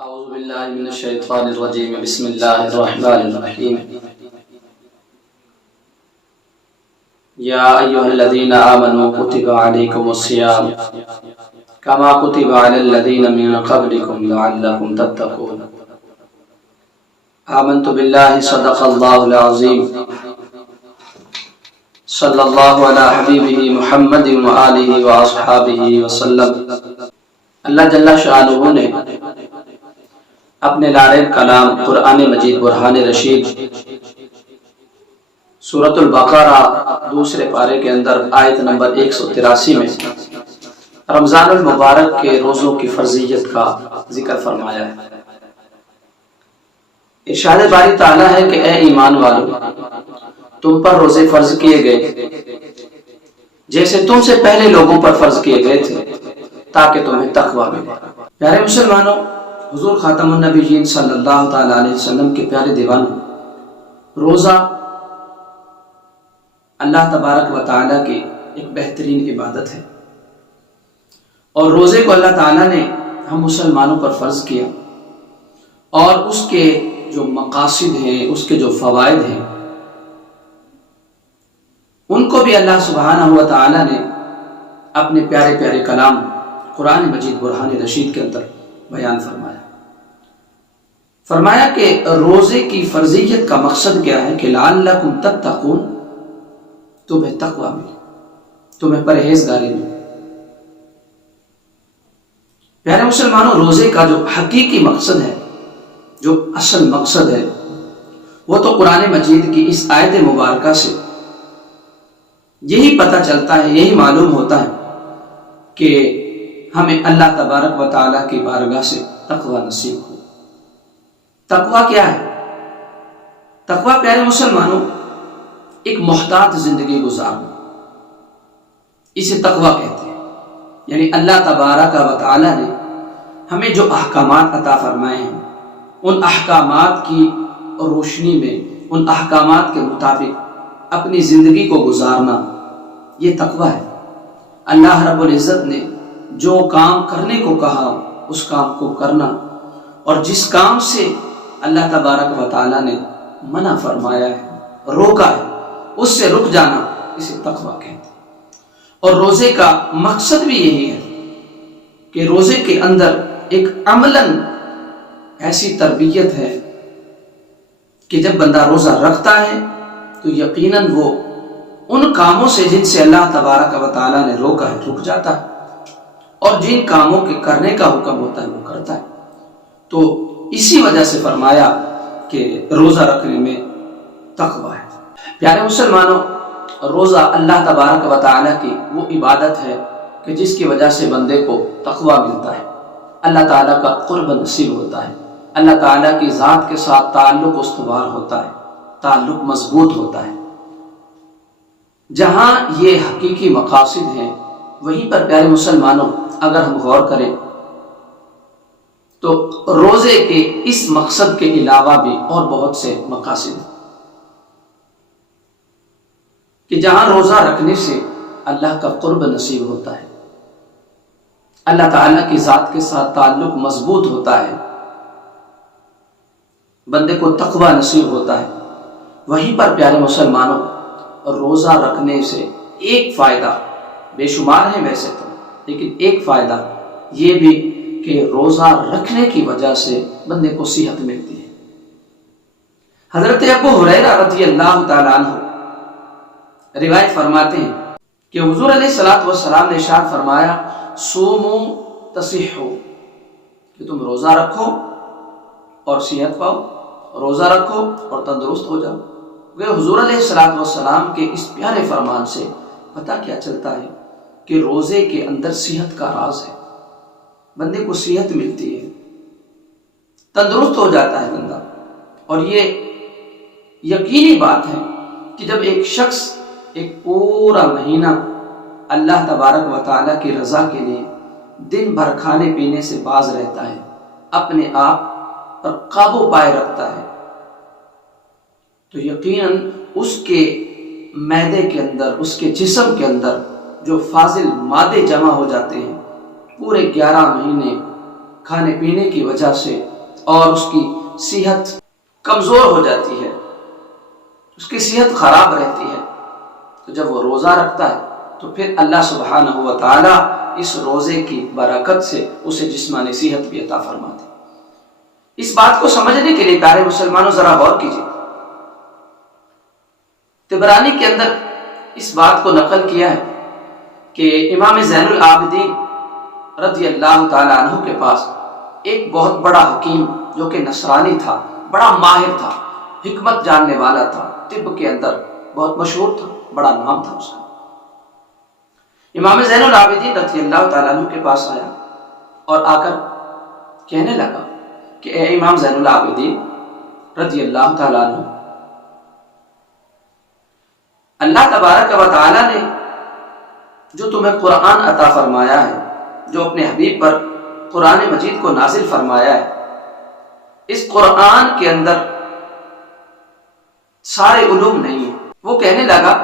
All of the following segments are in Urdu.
أعوذ بالله من الشيطان الرجيم بسم الله الرحمن الرحيم يا أيها الذين آمنوا كتب عليكم الصيام كما كتب على الذين من قبلكم لعلكم تتقون آمنت بالله صدق الله العظيم صلى الله على حبيبه محمد وآله وأصحابه وسلم۔ اللہ جل شانہ نے اپنے لارے کلام قرآن مجید برہان رشید سورۃ البقرہ دوسرے پارے کے اندر آیت نمبر 183 میں رمضان المبارک کے روزوں کی فرضیت کا ذکر فرمایا ہے۔ ارشاد باری تعالیٰ ہے کہ اے ایمان والو، تم پر روزے فرض کیے گئے جیسے تم سے پہلے لوگوں پر فرض کیے گئے تھے تاکہ تمہیں تقویٰ ملے۔ پیارے مسلمانوں، حضور خاتم النبیین صلی اللہ تعالی علیہ وسلم کے پیارے دیوانوں، روزہ اللہ تبارک و تعالیٰ کی ایک بہترین عبادت ہے، اور روزے کو اللہ تعالیٰ نے ہم مسلمانوں پر فرض کیا، اور اس کے جو مقاصد ہیں، اس کے جو فوائد ہیں، ان کو بھی اللہ سبحانہ و تعالیٰ نے اپنے پیارے پیارے کلام قرآن مجید برہان رشید کے اندر بیان فرمایا کہ روزے کی فرضیت کا مقصد کیا ہے کہ لعلکم تتقون، تمہیں تقویٰ ملے، تمہیں پرہیزگاری ملے۔ پیارے مسلمانوں، روزے کا جو حقیقی مقصد ہے، جو اصل مقصد ہے، وہ تو قرآن مجید کی اس آیت مبارکہ سے یہی پتہ چلتا ہے، یہی معلوم ہوتا ہے کہ ہمیں اللہ تبارک و تعالیٰ کی بارگاہ سے تقویٰ نصیب ہو۔ تقویٰ کیا ہے؟ تقویٰ پیارے مسلمانوں ایک محتاط زندگی گزارنا، اسے تقویٰ کہتے ہیں۔ یعنی اللہ تبارک و تعالیٰ نے ہمیں جو احکامات عطا فرمائے ہیں، ان احکامات کی روشنی میں، ان احکامات کے مطابق اپنی زندگی کو گزارنا، یہ تقویٰ ہے۔ اللہ رب العزت نے جو کام کرنے کو کہا اس کام کو کرنا، اور جس کام سے اللہ تبارک و تعالیٰ نے منع فرمایا ہے، روکا ہے، اس سے رک جانا، اسے تقویٰ کہتے ہیں۔ اور روزے کا مقصد بھی یہی ہے کہ روزے کے اندر ایک عملاً ایسی تربیت ہے کہ جب بندہ روزہ رکھتا ہے تو یقیناً وہ ان کاموں سے جن سے اللہ تبارک و تعالیٰ نے روکا ہے رک جاتا ہے، اور جن کاموں کے کرنے کا حکم ہوتا ہے وہ کرتا ہے۔ تو اسی وجہ سے فرمایا کہ روزہ رکھنے میں تقویٰ ہے۔ پیارے مسلمانوں، روزہ اللہ تبارک و تعالیٰ کی وہ عبادت ہے کہ جس کی وجہ سے بندے کو تقویٰ ملتا ہے، اللہ تعالیٰ کا قرب نصیب ہوتا ہے، اللہ تعالیٰ کی ذات کے ساتھ تعلق استوار ہوتا ہے، تعلق مضبوط ہوتا ہے۔ جہاں یہ حقیقی مقاصد ہیں، وہیں پر پیارے مسلمانوں اگر ہم غور کریں تو روزے کے اس مقصد کے علاوہ بھی اور بہت سے مقاصد ہیں کہ جہاں روزہ رکھنے سے اللہ کا قرب نصیب ہوتا ہے، اللہ تعالیٰ کی ذات کے ساتھ تعلق مضبوط ہوتا ہے، بندے کو تقویٰ نصیب ہوتا ہے، وہیں پر پیارے مسلمانوں روزہ رکھنے سے ایک فائدہ، بے شمار ہے ویسے تو، لیکن ایک فائدہ یہ بھی کہ روزہ رکھنے کی وجہ سے بندے کو صحت ملتی ہے۔ حضرت ابو ہریرہ رضی اللہ تعالیٰ عنہ روایت فرماتے ہیں کہ حضور علیہ الصلوۃ والسلام نے ارشاد فرمایا، صوموا تصحوا، کہ تم روزہ رکھو اور صحت پاؤ، روزہ رکھو اور تندرست ہو جاؤ۔ حضور علیہ الصلوۃ والسلام کے اس پیارے فرمان سے پتہ کیا چلتا ہے کہ روزے کے اندر صحت کا راز ہے، بندے کو صحت ملتی ہے، تندرست ہو جاتا ہے بندہ۔ اور یہ یقینی بات ہے کہ جب ایک شخص ایک پورا مہینہ اللہ تبارک و تعالیٰ کی رضا کے لیے دن بھر کھانے پینے سے باز رہتا ہے، اپنے آپ پر قابو پائے رکھتا ہے، تو یقیناً اس کے معدے کے اندر، اس کے جسم کے اندر جو فاضل مادے جمع ہو جاتے ہیں، پورے 11 مہینے کھانے پینے کی وجہ سے اور اس کی صحت کمزور ہو جاتی ہے، اس کی صحت خراب رہتی ہے، تو جب وہ روزہ رکھتا ہے تو پھر اللہ سبحانہ و تعالی اس روزے کی برکت سے اسے جسمانی صحت بھی عطا فرماتے۔ اس بات کو سمجھنے کے لیے پیارے مسلمانوں ذرا غور کیجیے۔ طبرانی کے اندر اس بات کو نقل کیا ہے کہ امام زین العابدین رضی اللہ تعالی عنہ کے پاس ایک بہت بڑا حکیم جو کہ نصرانی تھا، بڑا ماہر تھا، حکمت جاننے والا تھا، طب کے اندر بہت مشہور تھا، بڑا نام تھا اس کا۔ امام زین العابدین رضی اللہ تعالیٰ عنہ کے پاس آیا اور آ کر کہنے لگا کہ اے امام زین العابدین رضی اللہ تعالیٰ عنہ، اللہ تبارک و تعالیٰ نے جو تمہیں قرآن عطا فرمایا ہے، جو اپنے حبیب پر قرآن مجید کو نازل فرمایا ہے، اس قرآن کے اندر سارے علوم نہیں ہیں۔ وہ کہنے لگا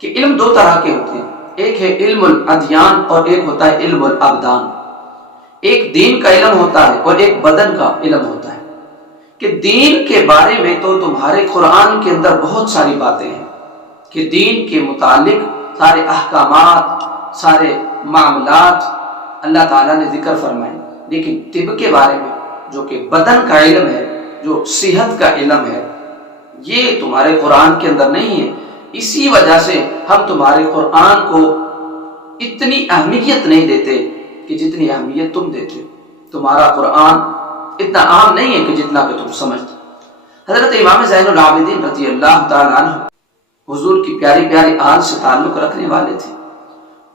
کہ علم دو طرح کے ہوتے ہیں، ایک ہے علم الادیان اور ایک ہوتا ہے علم الابدان۔ ایک دین کا علم ہوتا ہے اور ایک بدن کا علم ہوتا ہے۔ کہ دین کے بارے میں تو تمہارے قرآن کے اندر بہت ساری باتیں ہیں کہ دین کے متعلق سارے احکامات، سارے معاملات اللہ تعالیٰ نے ذکر فرمائے، لیکن طب کے بارے میں جو کہ بدن کا علم ہے، جو صحت کا علم ہے، یہ تمہارے قرآن کے اندر نہیں ہے۔ اسی وجہ سے ہم تمہارے قرآن کو اتنی اہمیت نہیں دیتے کہ جتنی اہمیت تم دیتے۔ تمہارا قرآن اتنا عام نہیں ہے کہ جتنا کہ تم سمجھتے۔ حضرت امام زین العابدین رضی اللہ تعالیٰ عنہ حضور کی پیاری پیاری آل سے تعلق رکھنے والے تھے،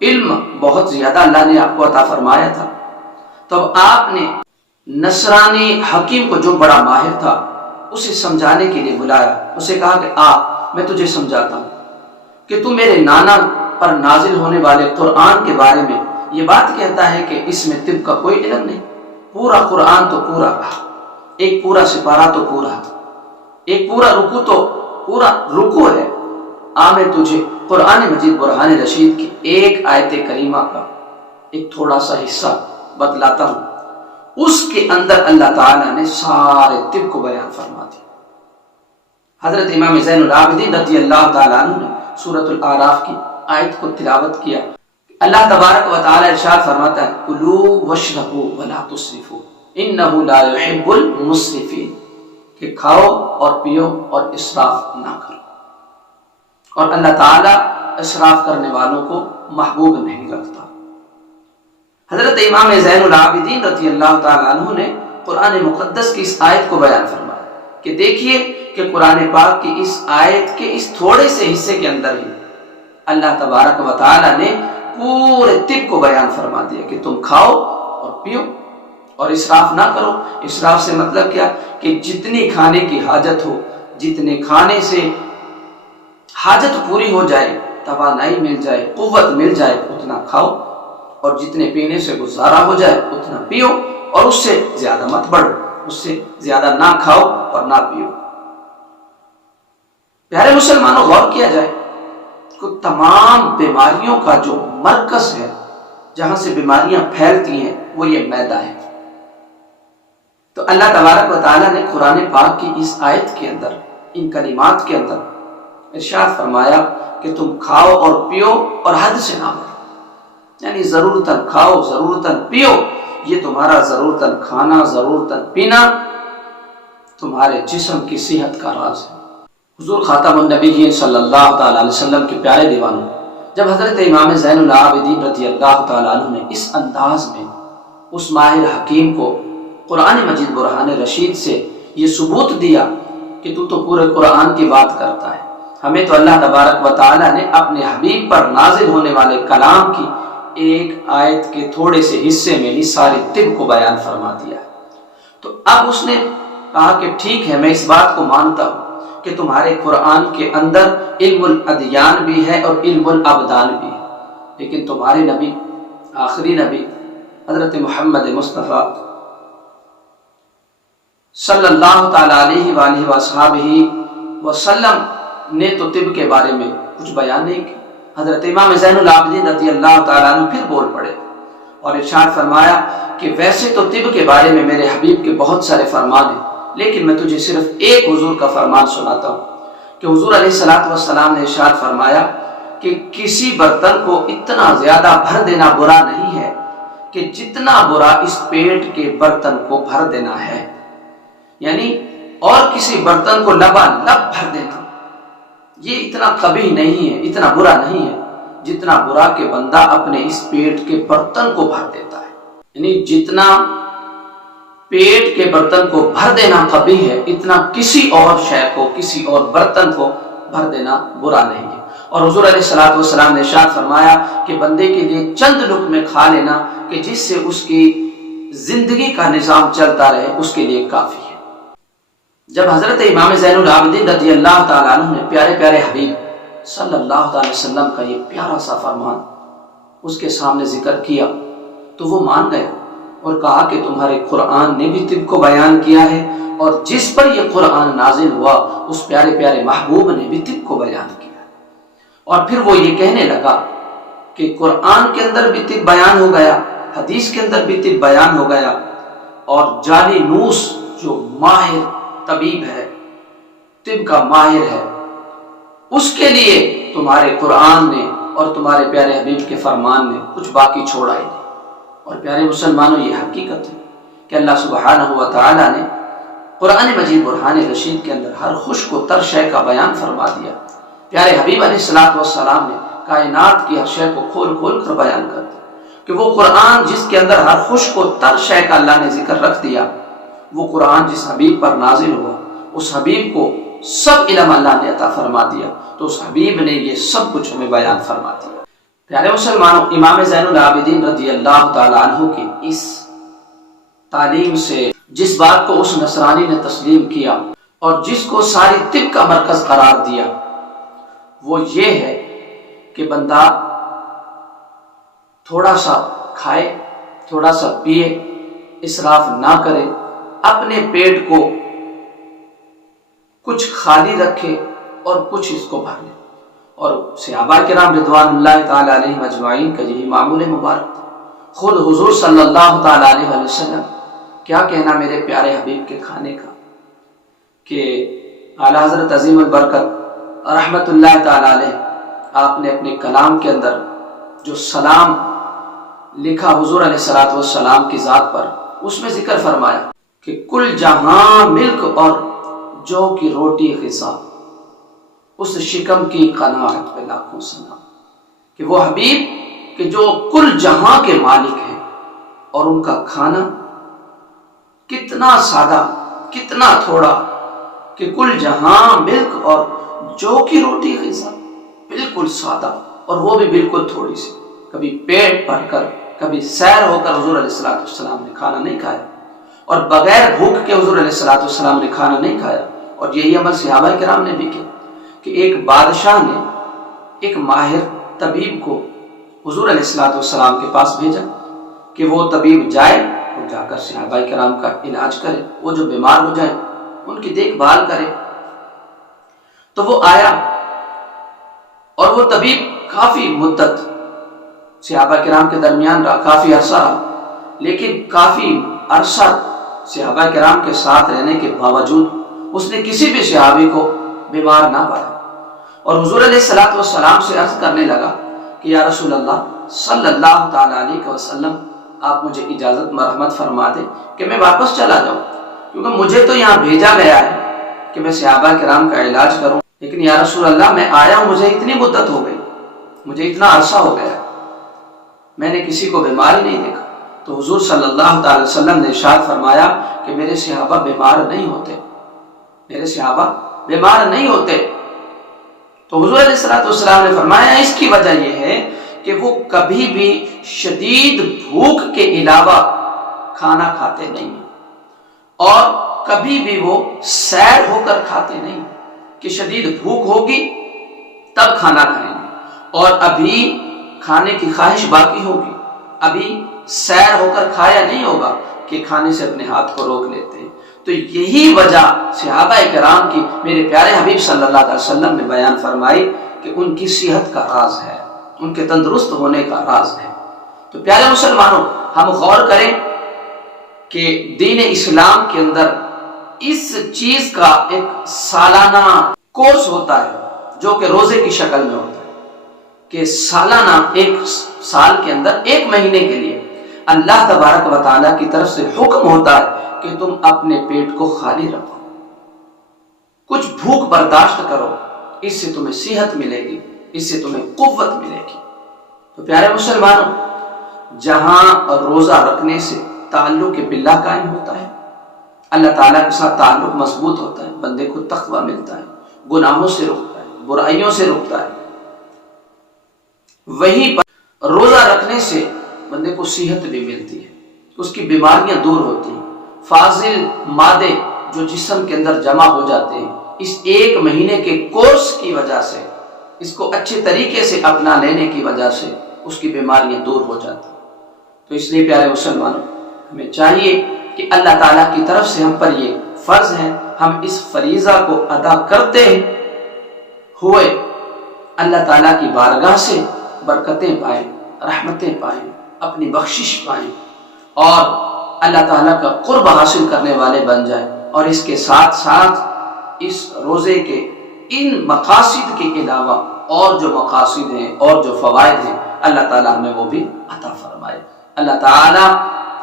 علم بہت زیادہ اللہ نے آپ کو عطا فرمایا تھا۔ تو آپ نے نصرانی حکیم کو جو بڑا ماہر تھا اسے سمجھانے کے لیے بلایا، اسے کہا کہ میں تجھے سمجھاتا ہوں کہ تو میرے نانا پر نازل ہونے والے قرآن کے بارے میں یہ بات کہتا ہے کہ اس میں طب کا کوئی علم نہیں۔ پورا قرآن تو پورا رہا، ایک پورا سپارہ تو پورا، ایک پورا رکوع تو پورا رکوع ہے۔ میں تجھے قرآن مجید برہان رشید کی ایک آیت کریمہ کا ایک تھوڑا سا حصہ بتلاتا ہوں، اس کے اندر اللہ تعالیٰ نے سارے طب کو بیان فرما دیا۔ حضرت امام زین العابدین رضی اللہ تعالیٰ عنہ نے سورۃ الاعراف کی آیت کو تلاوت کیا۔ اللہ تبارک و تعالیٰ ارشاد فرماتا ہے کلوا واشربوا ولا تسرفوا انہ لا يحب المسرفین، کہ کھاؤ اور پیو اور اسراف نہ کرو، اور اللہ تعالیٰ اسراف کرنے والوں کو محبوب نہیں رکھتا۔ حضرت امام زین العابدین رضی اللہ تعالیٰ عنہ نے قرآن مقدس کی اس آیت کو بیان فرمایا کہ دیکھیے کہ قرآن پاک کی اس آیت کے اس تھوڑے سے حصے کے اندر ہی اللہ تبارک و تعالیٰ نے پورے طب کو بیان فرما دیا کہ تم کھاؤ اور پیو اور اسراف نہ کرو۔ اسراف سے مطلب کیا کہ جتنی کھانے کی حاجت ہو، جتنے کھانے سے حاجت پوری ہو جائے، توانائی مل جائے، قوت مل جائے، اتنا کھاؤ، اور جتنے پینے سے گزارا ہو جائے اتنا پیو، اور اس سے زیادہ مت بڑھو، اس سے زیادہ نہ کھاؤ اور نہ پیو۔ پیارے مسلمانوں، غور کیا جائے کہ تمام بیماریوں کا جو مرکز ہے، جہاں سے بیماریاں پھیلتی ہیں، وہ یہ معدہ ہے۔ تو اللہ تبارک و تعالیٰ نے قرآن پاک کی اس آیت کے اندر، ان کلمات کے اندر ارشاد فرمایا کہ تم کھاؤ اور پیو اور حد سے نہ بڑھو، یعنی ضرورتاً کھاؤ، ضرورتاً پیو۔ یہ تمہارا ضرورتاً کھانا، ضرورتاً پینا تمہارے جسم کی صحت کا راز ہے۔ حضور خاتم النبیین صلی اللہ تعالیٰ علیہ وسلم کے پیارے دیوانوں، جب حضرت امام زین العابدین رضی اللہ تعالیٰ عنہ نے اس انداز میں اس ماہر حکیم کو قرآن مجید برہان رشید سے یہ ثبوت دیا کہ تو پورے قرآن کی بات کرتا ہے، ہمیں تو اللہ تبارک و تعالیٰ نے اپنے حبیب پر نازل ہونے والے کلام کی ایک آیت کے تھوڑے سے حصے میں ہی ساری طب کو بیان فرما دیا، تو اب اس نے کہا کہ ٹھیک ہے، میں اس بات کو مانتا ہوں کہ تمہارے قرآن کے اندر علم الادیان بھی ہے اور علم الابدان بھی ہے، لیکن تمہارے نبی، آخری نبی حضرت محمد مصطفیٰ صلی اللہ تعالیٰ علیہ وآلہ وصحبہ وسلم نے تو طب کے بارے میں کچھ بیان نہیں کیا۔ حضرت امام زین العابدین رضی اللہ تعالیٰ عنہ پھر بول پڑے اور ارشاد فرمایا کہ ویسے تو طب کے بارے میں میرے حبیب کے بہت سارے فرمان ہیں، لیکن میں تجھے صرف ایک حضور کا فرمان سناتا ہوں کہ حضور علیہ الصلوۃ والسلام نے ارشاد فرمایا کہ کسی برتن کو اتنا زیادہ بھر دینا برا نہیں ہے کہ جتنا برا اس پیٹ کے برتن کو بھر دینا ہے، یعنی اور کسی برتن کو لبالب بھر دینا یہ اتنا قبیح نہیں ہے، اتنا برا نہیں ہے جتنا برا کہ بندہ اپنے اس پیٹ کے برتن کو بھر دیتا ہے۔ یعنی جتنا پیٹ کے برتن کو بھر دینا قبیح ہے، اتنا کسی اور شے کو، کسی اور برتن کو بھر دینا برا نہیں ہے۔ اور حضور علیہ الصلوۃ والسلام نے ارشاد فرمایا کہ بندے کے لیے چند لقمے کھا لینا کہ جس سے اس کی زندگی کا نظام چلتا رہے، اس کے لیے کافی ہے۔ جب حضرت امام زین العابدین رضی اللہ تعالیٰ عنہ نے پیارے پیارے حبیب صلی اللہ علیہ وسلم کا یہ پیارا سا فرمان اس کے سامنے ذکر کیا تو وہ مان گیا اور کہا کہ تمہارے قرآن نے بھی طب کو بیان کیا ہے، اور جس پر یہ قرآن نازل ہوا اس پیارے پیارے محبوب نے بھی طب کو بیان کیا۔ اور پھر وہ یہ کہنے لگا کہ قرآن کے اندر بھی طب بیان ہو گیا، حدیث کے اندر بھی طب بیان ہو گیا، اور جعلی نوس جو ماہر طبیب ہے، طب کا ماہر ہے، اس کے لیے تمہارے قرآن نے اور تمہارے پیارے حبیب کے فرمان نے کچھ باقی چھوڑا ہی نہیں۔ اور پیارے مسلمانوں، یہ حقیقت ہے کہ اللہ سبحانہ و تعالیٰ نے قرآن مجید برہان رشید کے اندر ہر خشک و تر شے کا بیان فرما دیا۔ پیارے حبیب علیہ الصلوۃ والسلام نے کائنات کی ہر شے کو کھول کھول کر بیان کر دیا کہ وہ قرآن جس کے اندر ہر خشک و تر شے کا اللہ نے ذکر رکھ دیا، وہ قرآن جس حبیب پر نازل ہوا، اس حبیب کو سب علم اللہ نے عطا فرما دیا، تو اس حبیب نے یہ سب کچھ ہمیں بیان فرما دیا۔ پیارے مسلمانوں، امام زین العابدین رضی اللہ تعالیٰ عنہ کی اس تعلیم سے جس بات کو اس نصرانی نے تسلیم کیا اور جس کو ساری طب کا مرکز قرار دیا، وہ یہ ہے کہ بندہ تھوڑا سا کھائے، تھوڑا سا پیے، اسراف نہ کرے، اپنے پیٹ کو کچھ خالی رکھے اور کچھ اس کو بھر لے۔ اور صحابہ کرام رضوان اللہ تعالی علیہم اجمعین کا یہی معمول مبارک تھا۔ خود حضور صلی اللہ تعالی علیہ وسلم کیا کہنا میرے پیارے حبیب کے کھانے کا، کہ اعلیٰ حضرت عظیم البرکت رحمت اللہ تعالی علیہ آپ نے اپنے کلام کے اندر جو سلام لکھا حضور علیہ الصلوۃ والسلام کی ذات پر، اس میں ذکر فرمایا کہ کل جہاں ملک اور جو کی روٹی غذا، اس شکم کی قناعت پہ لاکھوں سلام، کہ وہ حبیب کہ جو کل جہاں کے مالک ہیں، اور ان کا کھانا کتنا سادہ، کتنا تھوڑا، کہ کل جہاں ملک اور جو کی روٹی غذا، بالکل سادہ، اور وہ بھی بالکل تھوڑی سی، کبھی پیٹ بھر کر، کبھی سیر ہو کر حضور علیہ الصلوۃ والسلام نے کھانا نہیں کھایا، اور بغیر بھوک کے حضور علیہ الصلوۃ والسلام نے کھانا نہیں کھایا۔ اور یہی عمل صحابہ کرام نے بھی کیا کہ ایک بادشاہ نے ایک ماہر طبیب کو حضور علیہ الصلوۃ والسلام کے پاس بھیجا کہ وہ طبیب جائے اور جا کر صحابہ کرام کا علاج کرے، وہ جو بیمار ہو جائے ان کی دیکھ بھال کرے۔ تو وہ آیا اور وہ طبیب کافی مدت صحابہ کرام کے درمیان رہا، کافی عرصہ رہا، لیکن کافی عرصہ صحابہ کرام کے ساتھ رہنے کے باوجود اس نے کسی بھی صحابی کو بیمار نہ پایا، اور حضور علیہ الصلوۃ والسلام سے عرض کرنے لگا کہ یا رسول اللہ صلی اللہ تعالی علیہ وسلم، آپ مجھے اجازت مرحمت فرما دیں کہ میں واپس چلا جاؤں، کیونکہ مجھے تو یہاں بھیجا گیا ہے کہ میں صحابہ کرام کا علاج کروں، لیکن یا رسول اللہ میں آیا ہوں، مجھے اتنی مدت ہو گئی، مجھے اتنا عرصہ ہو گیا، میں نے کسی کو بیمار ہی نہیں دیکھا۔ تو حضور صلی اللہ تعالی وسلم نے ارشاد فرمایا کہ میرے صحابہ بیمار نہیں ہوتے، میرے صحابہ بیمار نہیں ہوتے۔ تو حضور علیہ الصلوۃ والسلام نے فرمایا اس کی وجہ یہ ہے کہ وہ کبھی بھی شدید بھوک کے علاوہ کھانا کھاتے نہیں، اور کبھی بھی وہ سیر ہو کر کھاتے نہیں، کہ شدید بھوک ہوگی تب کھانا کھائیں گے، اور ابھی کھانے کی خواہش باقی ہوگی، ابھی سیر ہو کر کھایا نہیں ہوگا کہ کھانے سے اپنے ہاتھ کو روک لیتے ہیں۔ تو یہی وجہ صحابہ کرام کی میرے پیارے حبیب صلی اللہ علیہ وسلم نے بیان فرمائی کہ ان کی صحت کا راز ہے، ان کے تندرست ہونے کا راز ہے تو پیارے مسلمانوں، ہم غور کریں کہ دین اسلام کے اندر اس چیز کا ایک سالانہ کورس ہوتا ہے جو کہ روزے کی شکل میں ہوتا ہے، کہ سالانہ ایک سال کے اندر ایک مہینے کے لیے اللہ تبارک و تعالیٰ کی طرف سے حکم ہوتا ہے کہ تم اپنے پیٹ کو خالی رکھو، کچھ بھوک برداشت کرو، اس سے تمہیں صحت ملے گی، اس سے تمہیں قوت ملے گی۔ تو پیارے مسلمانوں، جہاں روزہ رکھنے سے تعلق باللہ قائم ہوتا ہے، اللہ تعالیٰ کے ساتھ تعلق مضبوط ہوتا ہے، بندے کو تقویٰ ملتا ہے، گناہوں سے رکتا ہے، برائیوں سے رکتا ہے، وہیں پر روزہ رکھنے سے بندے کو صحت بھی ملتی ہے، اس کی بیماریاں دور ہوتی ہیں، فاضل مادے جو جسم کے اندر جمع ہو جاتے ہیں اس ایک مہینے کے کورس کی وجہ سے، اس کو اچھے طریقے سے اپنا لینے کی وجہ سے اس کی بیماریاں دور ہو جاتی ہیں۔ تو اس لیے پیارے مسلمانوں، ہمیں چاہیے کہ اللہ تعالیٰ کی طرف سے ہم پر یہ فرض ہے، ہم اس فریضہ کو ادا کرتے ہوئے اللہ تعالیٰ کی بارگاہ سے برکتیں پائیں، رحمتیں پائیں، اپنی بخشش پائیں اور اللہ تعالیٰ کا قرب حاصل کرنے والے بن جائیں، اور اس کے ساتھ ساتھ اس روزے کے ان مقاصد کے علاوہ اور جو مقاصد ہیں اور جو فوائد ہیں اللہ تعالیٰ ہمیں وہ بھی عطا فرمائے۔ اللہ تعالیٰ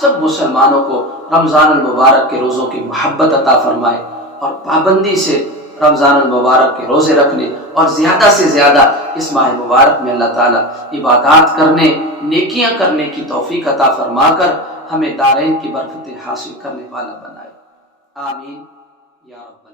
سب مسلمانوں کو رمضان المبارک کے روزوں کی محبت عطا فرمائے اور پابندی سے رمضان المبارک کے روزے رکھنے اور زیادہ سے زیادہ اس ماہ مبارک میں اللہ تعالیٰ عبادات کرنے، نیکیاں کرنے کی توفیق عطا فرما کر ہمیں دارین کی برکتیں حاصل کرنے والا بنائے۔ آمین یا رب۔